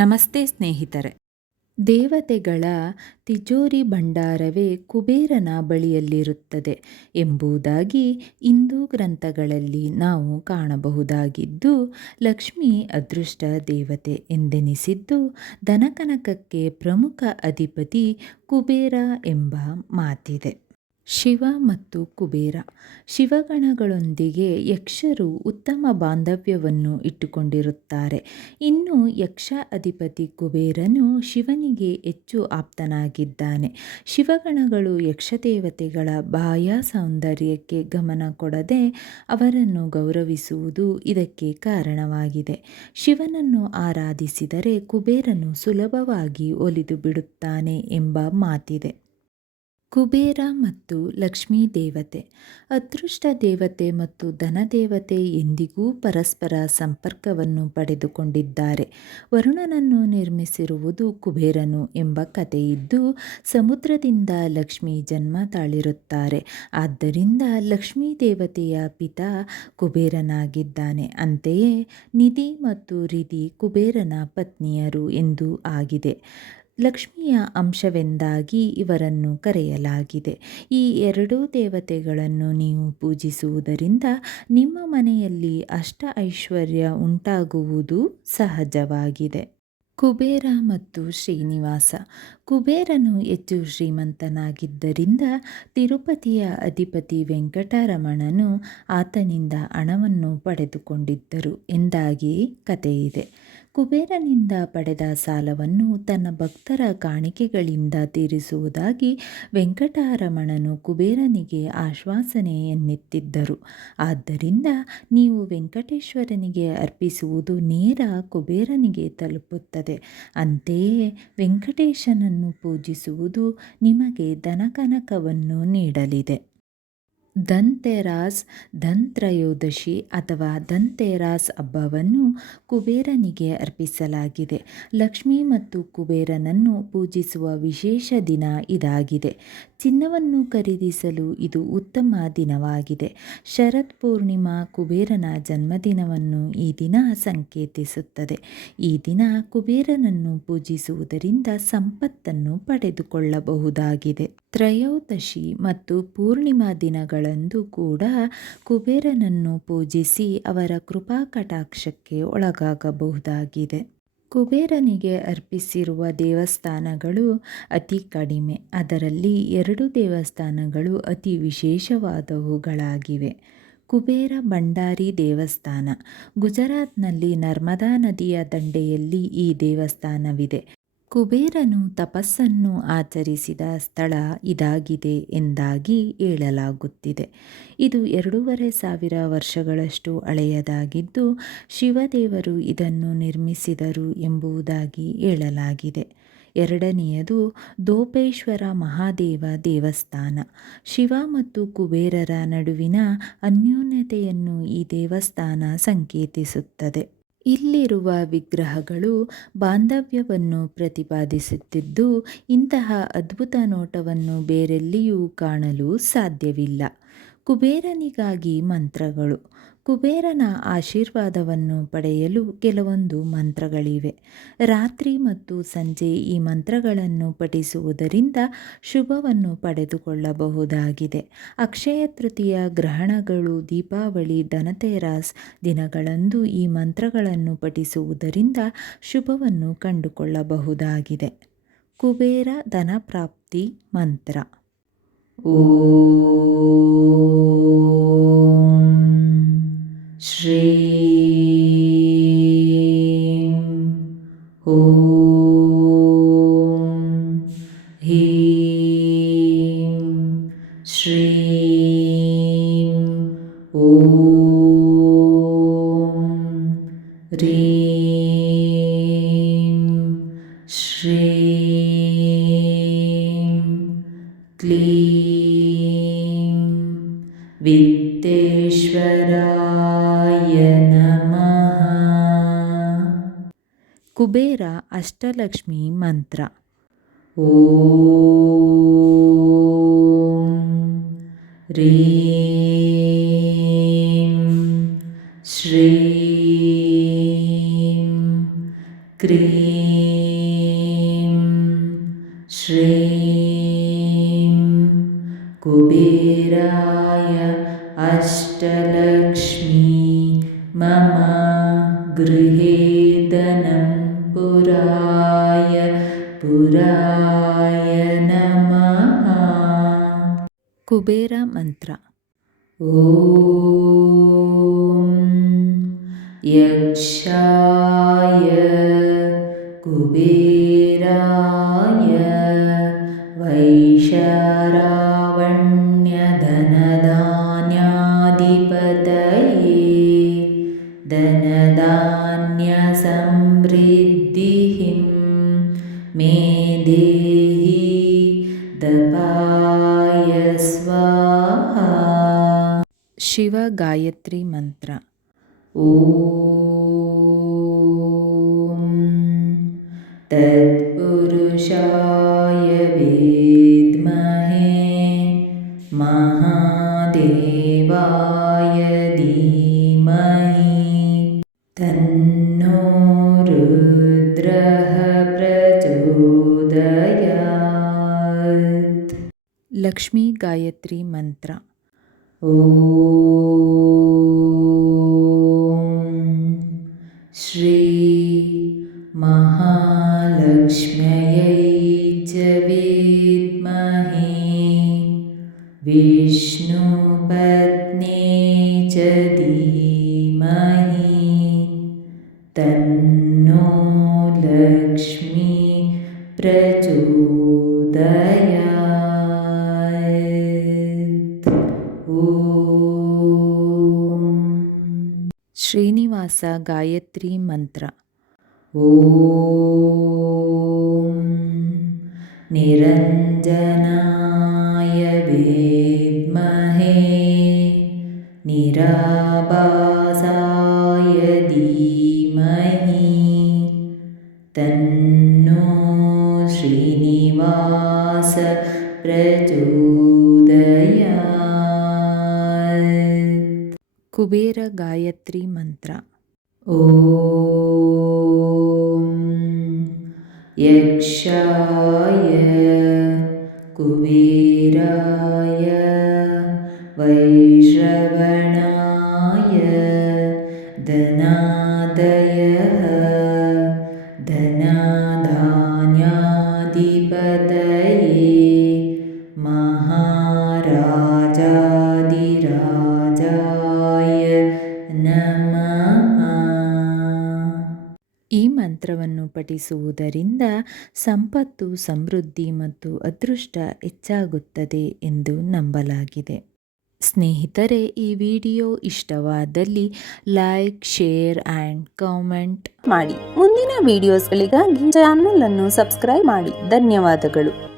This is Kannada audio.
ನಮಸ್ತೆ ಸ್ನೇಹಿತರೆ. ದೇವತೆಗಳ ತಿಜೋರಿ ಭಂಡಾರವೇ ಕುಬೇರನ ಬಳಿಯಲ್ಲಿರುತ್ತದೆ ಎಂಬುದಾಗಿ ಹಿಂದೂ ಗ್ರಂಥಗಳಲ್ಲಿ ನಾವು ಕಾಣಬಹುದಾಗಿದ್ದು, ಲಕ್ಷ್ಮಿ ಅದೃಷ್ಟ ದೇವತೆ ಎಂದೆನಿಸಿದ್ದು ದನಕನಕಕ್ಕೆ ಪ್ರಮುಖ ಅಧಿಪತಿ ಕುಬೇರ ಎಂಬ ಮಾತಿದೆ. ಶಿವ ಮತ್ತು ಕುಬೇರ. ಶಿವಗಣಗಳೊಂದಿಗೆ ಯಕ್ಷರು ಉತ್ತಮ ಬಾಂಧವ್ಯವನ್ನು ಇಟ್ಟುಕೊಂಡಿರುತ್ತಾರೆ. ಇನ್ನು ಯಕ್ಷ ಅಧಿಪತಿ ಕುಬೇರನು ಶಿವನಿಗೆ ಹೆಚ್ಚು ಆಪ್ತನಾಗಿದ್ದಾನೆ. ಶಿವಗಣಗಳು ಯಕ್ಷದೇವತೆಗಳ ಬಾಹ್ಯ ಸೌಂದರ್ಯಕ್ಕೆ ಗಮನ ಕೊಡದೆ ಅವರನ್ನು ಗೌರವಿಸುವುದು ಇದಕ್ಕೆ ಕಾರಣವಾಗಿದೆ. ಶಿವನನ್ನು ಆರಾಧಿಸಿದರೆ ಕುಬೇರನು ಸುಲಭವಾಗಿ ಒಲಿದು ಬಿಡುತ್ತಾನೆ ಎಂಬ ಮಾತಿದೆ. ಕುಬೇರ ಮತ್ತು ಲಕ್ಷ್ಮೀ ದೇವತೆ, ಅದೃಷ್ಟ ದೇವತೆ ಮತ್ತು ಧನದೇವತೆ ಎಂದಿಗೂ ಪರಸ್ಪರ ಸಂಪರ್ಕವನ್ನು ಪಡೆದುಕೊಂಡಿದ್ದಾರೆ. ವರುಣನನ್ನು ನಿರ್ಮಿಸಿರುವುದು ಕುಬೇರನು ಎಂಬ ಕಥೆಯಿದ್ದು, ಸಮುದ್ರದಿಂದ ಲಕ್ಷ್ಮಿ ಜನ್ಮ ತಾಳಿರುತ್ತಾರೆ. ಆದ್ದರಿಂದ ಲಕ್ಷ್ಮೀ ದೇವತೆಯ ಪಿತ ಕುಬೇರನಾಗಿದ್ದಾನೆ. ಅಂತೆಯೇ ನಿಧಿ ಮತ್ತು ರಿಧಿ ಕುಬೇರನ ಪತ್ನಿಯರು ಎಂದು ಆಗಿದೆ. ಲಕ್ಷ್ಮಿಯ ಅಂಶವೆಂದಾಗಿ ಇವರನ್ನು ಕರೆಯಲಾಗಿದೆ. ಈ ಎರಡೂ ದೇವತೆಗಳನ್ನು ನೀವು ಪೂಜಿಸುವುದರಿಂದ ನಿಮ್ಮ ಮನೆಯಲ್ಲಿ ಅಷ್ಟ ಐಶ್ವರ್ಯ ಉಂಟಾಗುವುದು ಸಹಜವಾಗಿದೆ. ಕುಬೇರ ಮತ್ತು ಶ್ರೀನಿವಾಸ. ಕುಬೇರನು ಹೆಚ್ಚು ಶ್ರೀಮಂತನಾಗಿದ್ದರಿಂದ ತಿರುಪತಿಯ ಅಧಿಪತಿ ವೆಂಕಟರಮಣನು ಆತನಿಂದ ಹಣವನ್ನು ಪಡೆದುಕೊಂಡಿದ್ದರು ಎಂದಾಗಿ ಕಥೆಯಿದೆ. ಕುಬೇರನಿಂದ ಪಡೆದ ಸಾಲವನ್ನು ತನ್ನ ಭಕ್ತರ ಕಾಣಿಕೆಗಳಿಂದ ತೀರಿಸುವುದಾಗಿ ವೆಂಕಟರಮಣನು ಕುಬೇರನಿಗೆ ಆಶ್ವಾಸನೆಯನ್ನಿತ್ತಿದ್ದರು ಆದ್ದರಿಂದ ನೀವು ವೆಂಕಟೇಶ್ವರನಿಗೆ ಅರ್ಪಿಸುವುದು ನೇರ ಕುಬೇರನಿಗೆ ತಲುಪುತ್ತದೆ. ಅಂತೆಯೇ ವೆಂಕಟೇಶನನ್ನು ಪೂಜಿಸುವುದು ನಿಮಗೆ ಧನಕನಕವನ್ನು ನೀಡಲಿದೆ. ಧನ್ತೆರಾಸ್ ದಂತ್ರಯೋದಶಿ ಅಥವಾ ದಂತೆರಾಸ್ ಹಬ್ಬವನ್ನು ಕುಬೇರನಿಗೆ ಅರ್ಪಿಸಲಾಗಿದೆ. ಲಕ್ಷ್ಮಿ ಮತ್ತು ಕುಬೇರನನ್ನು ಪೂಜಿಸುವ ವಿಶೇಷ ದಿನ ಇದಾಗಿದೆ. ಚಿನ್ನವನ್ನು ಖರೀದಿಸಲು ಇದು ಉತ್ತಮ ದಿನವಾಗಿದೆ. ಶರತ್ ಪೂರ್ಣಿಮಾ ಕುಬೇರನ ಜನ್ಮದಿನವನ್ನು ಈ ದಿನ ಸಂಕೇತಿಸುತ್ತದೆ. ಈ ದಿನ ಕುಬೇರನನ್ನು ಪೂಜಿಸುವುದರಿಂದ ಸಂಪತ್ತನ್ನು ಪಡೆದುಕೊಳ್ಳಬಹುದಾಗಿದೆ. ತ್ರಯೋದಶಿ ಮತ್ತು ಪೂರ್ಣಿಮಾ ದಿನಗಳಂದು ಕೂಡ ಕುಬೇರನನ್ನು ಪೂಜಿಸಿ ಅವರ ಕೃಪಾ ಕಟಾಕ್ಷಕ್ಕೆ ಒಳಗಾಗಬಹುದಾಗಿದೆ. ಕುಬೇರನಿಗೆ ಅರ್ಪಿಸಿರುವ ದೇವಸ್ಥಾನಗಳು ಅತಿ ಕಡಿಮೆ. ಅದರಲ್ಲಿ ಎರಡು ದೇವಸ್ಥಾನಗಳು ಅತಿ ವಿಶೇಷವಾದವುಗಳಾಗಿವೆ. ಕುಬೇರ ಭಂಡಾರಿ ದೇವಸ್ಥಾನ. ಗುಜರಾತ್ನಲ್ಲಿ ನರ್ಮದಾ ನದಿಯ ದಂಡೆಯಲ್ಲಿ ಈ ದೇವಸ್ಥಾನವಿದೆ. ಕುಬೇರನು ತಪಸ್ಸನ್ನು ಆಚರಿಸಿದ ಸ್ಥಳ ಇದಾಗಿದೆ ಎಂದಾಗಿ ಹೇಳಲಾಗುತ್ತಿದೆ. ಇದು ಎರಡೂವರೆ ಸಾವಿರ ವರ್ಷಗಳಷ್ಟು ಹಳೆಯದಾಗಿದ್ದು, ಶಿವದೇವರು ಇದನ್ನು ನಿರ್ಮಿಸಿದರು ಎಂಬುದಾಗಿ ಹೇಳಲಾಗಿದೆ. ಎರಡನೆಯದು, ದೋಪೇಶ್ವರ ಮಹಾದೇವ ದೇವಸ್ಥಾನ. ಶಿವ ಮತ್ತು ಕುಬೇರರ ನಡುವಿನ ಅನ್ಯೋನ್ಯತೆಯನ್ನು ಈ ದೇವಸ್ಥಾನ ಸಂಕೇತಿಸುತ್ತದೆ. ಇಲ್ಲಿರುವ ವಿಗ್ರಹಗಳು ಬಾಂಧವ್ಯವನ್ನು ಪ್ರತಿಪಾದಿಸುತ್ತಿದ್ದು ಇಂತಹ ಅದ್ಭುತ ನೋಟವನ್ನು ಬೇರೆಲ್ಲಿಯೂ ಕಾಣಲು ಸಾಧ್ಯವಿಲ್ಲ. ಕುಬೇರನಿಗಾಗಿ ಮಂತ್ರಗಳು. ಕುಬೇರನ ಆಶೀರ್ವಾದವನ್ನು ಪಡೆಯಲು ಕೆಲವೊಂದು ಮಂತ್ರಗಳಿವೆ. ರಾತ್ರಿ ಮತ್ತು ಸಂಜೆ ಈ ಮಂತ್ರಗಳನ್ನು ಪಠಿಸುವುದರಿಂದ ಶುಭವನ್ನು ಪಡೆದುಕೊಳ್ಳಬಹುದಾಗಿದೆ. ಅಕ್ಷಯ ತೃತೀಯ ಗ್ರಹಣಗಳು, ದೀಪಾವಳಿ, ಧನತೆರಾಸ್ ದಿನಗಳಂದು ಈ ಮಂತ್ರಗಳನ್ನು ಪಠಿಸುವುದರಿಂದ ಶುಭವನ್ನು ಕಂಡುಕೊಳ್ಳಬಹುದಾಗಿದೆ. ಕುಬೇರ ಧನಪ್ರಾಪ್ತಿ ಮಂತ್ರ. ಓ श्रीं ॐ ह्रीं श्रीं ॐ ह्रीं श्रीं क्लीं वित्तेश्वराय नमः। कुबेर अष्टलक्ष्मी मन्त्र ॐ ह्रीं श्रीं क्रीं श्रीं अष्टलक्ष्मी मम गृहे धनं पुराय पुराय नमः। कुबेरमन्त्र ॐ यक्षाय कुबेराय वै देहि दपाय स्वाहा। शिवगायत्रीमन्त्र ॐ तत्पुरुषाय वे लक्ष्मी गायत्री मंत्र। ॐ श्री महालक्ष्म्यै च विद्महे। विष्णुपत्ने च धीमहि। तन् ॐ श्रीनिवास गायत्री मन्त्र। ॐ निरञ्जनाय विद्महे निराबासाय धीमहि तन्नो श्रीनिवास श्रीनिवासप्रचो कुबेरगायत्रीमन्त्र। ॐ यक्षाय कुबेराय वैश्रवणाय धना ನಮಃ. ಈ ಮಂತ್ರವನ್ನು ಪಠಿಸುವುದರಿಂದ ಸಂಪತ್ತು ಸಮೃದ್ಧಿ ಮತ್ತು ಅದೃಷ್ಟ ಹೆಚ್ಚಾಗುತ್ತದೆ ಎಂದು ನಂಬಲಾಗಿದೆ. ಸ್ನೇಹಿತರೆ ಈ ವಿಡಿಯೋ ಇಷ್ಟವಾದಲ್ಲಿ ಲೈಕ್ ಶೇರ್ ಆ್ಯಂಡ್ ಕಾಮೆಂಟ್ ಮಾಡಿ. ಮುಂದಿನ ವಿಡಿಯೋಸ್ಗಳಿಗಾಗಿ ಚಾನಲನ್ನು ಸಬ್ಸ್ಕ್ರೈಬ್ ಮಾಡಿ. ಧನ್ಯವಾದಗಳು.